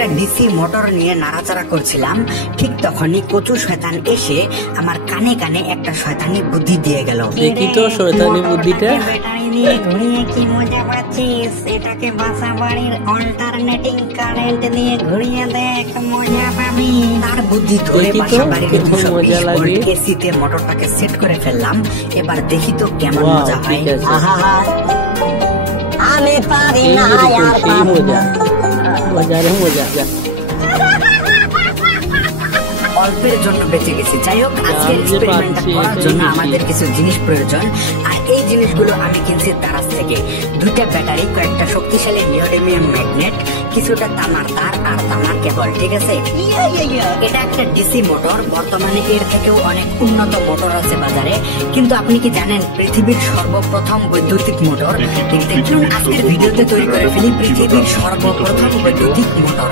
একটা DC motor নিয়ে নাড়াচাড়া করছিলাম, ঠিক তখনই কচু শয়তান এসে আমার কানে কানে একটা শয়তানি বুদ্ধি দিয়ে গেল। দেখি তো শয়তানি বুদ্ধিটা। ব্যাটারি দিয়ে ঘুরিয়ে কি মজা পাচ্ছিস? এটাকে বাসা বাড়ির অল্টারনেটিং কারেন্ট দিয়ে ঘুরিয়ে দেখ, মজা পাবি। তার বুদ্ধি ধরে বাসা বাড়ির 220 ভোল্ট এসিতে মোটরটাকে সেট করে ফেললাম। এবার দেখি তো কেমন মজা হয়। আহা, আমি পারি না আর মজা মজা রে মজা। অল্পের জন্য বেঁচে গেছি। যাই হোক, আজকে এক্সপেরিমেন্টটা করার জন্য আমাদের কিছু জিনিস প্রয়োজন, আর এই জিনিসগুলো আমি কিনছি দারাজ থেকে। 2টা ব্যাটারি, কয়েকটা শক্তিশালী নিওডিমিয়াম ম্যাগনেট, কিছুটা তামার তার আর তামার কেবল। ঠিক আছে, এটা একটা ডিসি মোটর। বর্তমানে এর থেকেও অনেক উন্নত মোটর আছে বাজারে, কিন্তু আপনি কি জানেন পৃথিবীর সর্বপ্রথম বৈদ্যুতিক মোটর? দেখুন, আজকের ভিডিওতে তৈরি করে ফেলি পৃথিবীর সর্বপ্রথম বৈদ্যুতিক মোটর।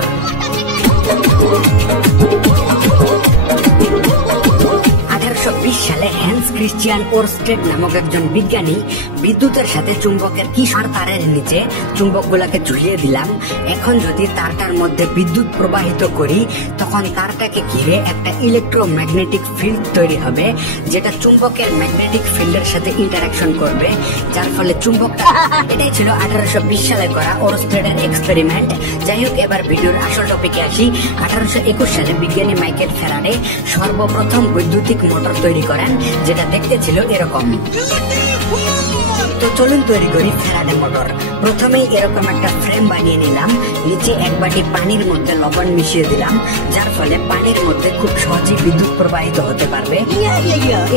1820 সালে হ্যান্স ক্রিশ্চিয়ান ওরস্টেড নামক একজন বিজ্ঞানী বিদ্যুতের সাথে চুম্বকের কি তারের নিচে চুম্বকগুলাকে ঝুলিয়ে দিলাম। এখন যদি তারটার মধ্যে বিদ্যুৎ প্রবাহিত করি, তখন তারটাকে ঘিরে একটা ইলেকট্রোম্যাগনেটিক ফিল্ড তৈরি হবে, যেটা চুম্বকের ম্যাগনেটিক ফিল্ডের সাথে ইন্টারাকশন করবে, যার ফলে চুম্বকটা। এটাই ছিল 1820 সালে করা ওরস্টেডের এক্সপেরিমেন্ট। যাই হোক, এবার ভিডিওর আসল টপিকে আসি। 1821 সালে বিজ্ঞানী মাইকেল ফ্যারাডে সর্বপ্রথম বৈদ্যুতিক মোটর তৈরি করেন, যেটা দেখতে ছিল এরকম। তো চলুন তৈরি করি ফ্যারাডে মোটর। প্রথমেই এরকম একটা ফ্রেম বানিয়ে নিলাম, নিচে এক বাটি পানির মধ্যে লবণ মিশিয়ে দিলাম, যার ফলে পানির মধ্যে খুব সহজেই বিদ্যুৎ প্রবাহিত হতে পারবে।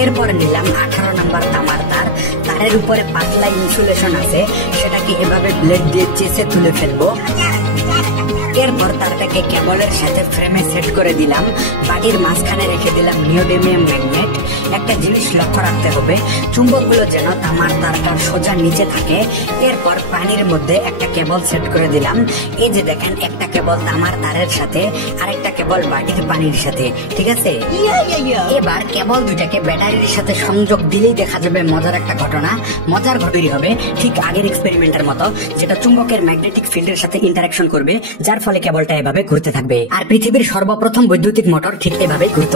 এরপর নিলাম 18 নম্বর তামার তার। তারের উপরে পাতলা ইনসুলেশন আছে, সেটাকে এভাবে ব্লেড দিয়ে চেঁচে তুলে ফেলবো। এরপর তারটাকে কেবলের সাথে ফ্রেমে সেট করে দিলাম। বাটির মাঝখানে রেখে দিলাম নিওডিমিয়াম ম্যাগনেট। একটা জিনিস লক্ষ্য রাখতে হবে, চুম্বকগুলো যেন তামার তারটার সোজা নিচে থাকে। এরপর পানির মধ্যে একটা কেবল সেট করে দিলাম। এই যে দেখেন, একটা কেবল তামার তারের সাথে, আরেকটা কেবল বাটির পানির সাথে। ঠিক আছে, এবার কেবল দুইটাকে ব্যাটারির সাথে সংযোগ দিলেই দেখা যাবে মজার একটা ঘটনা। মজার ঘটনাই হবে ঠিক আগের এক্সপেরিমেন্টের মতো, যেটা চুম্বকের ম্যাগনেটিক ফিল্ডের সাথে ইন্টারাকশন করবে, যার ফলে কেবলটা এভাবে ঘুরতে থাকবে। আর পৃথিবীর সর্বপ্রথম বৈদ্যুতিক মোটর ঠিক এভাবে ঘুরতে